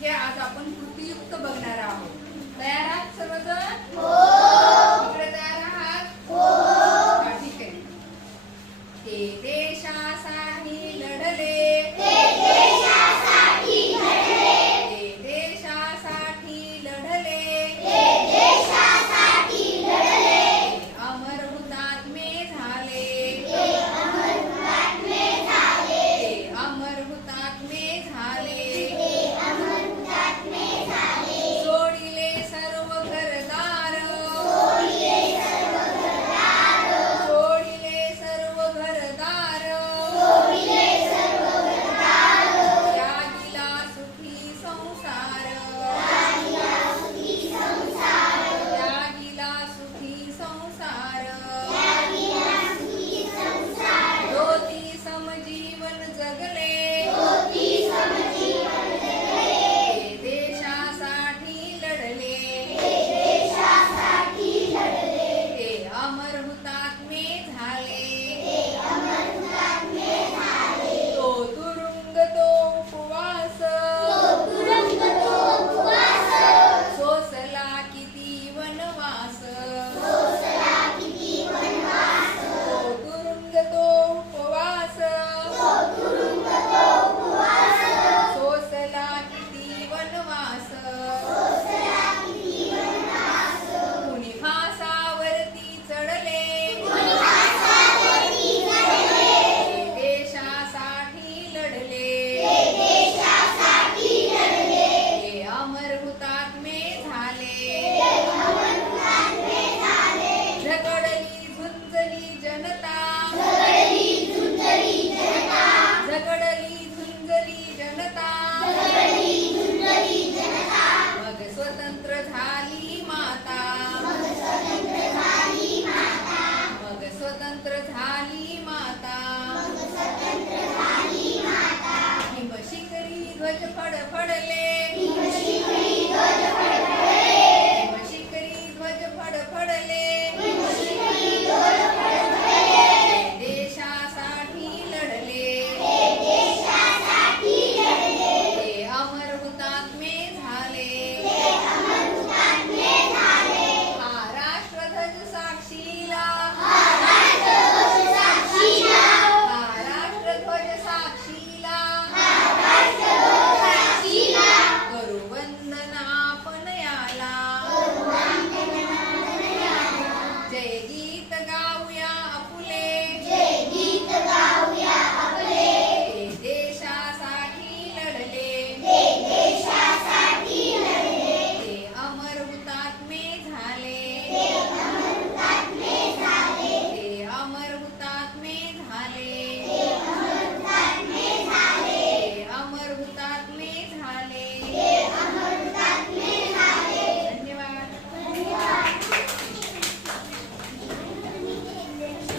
हे आज आपण कृतीयुक्त बघणार आहोत. तयार आहात सर्वजण? हो.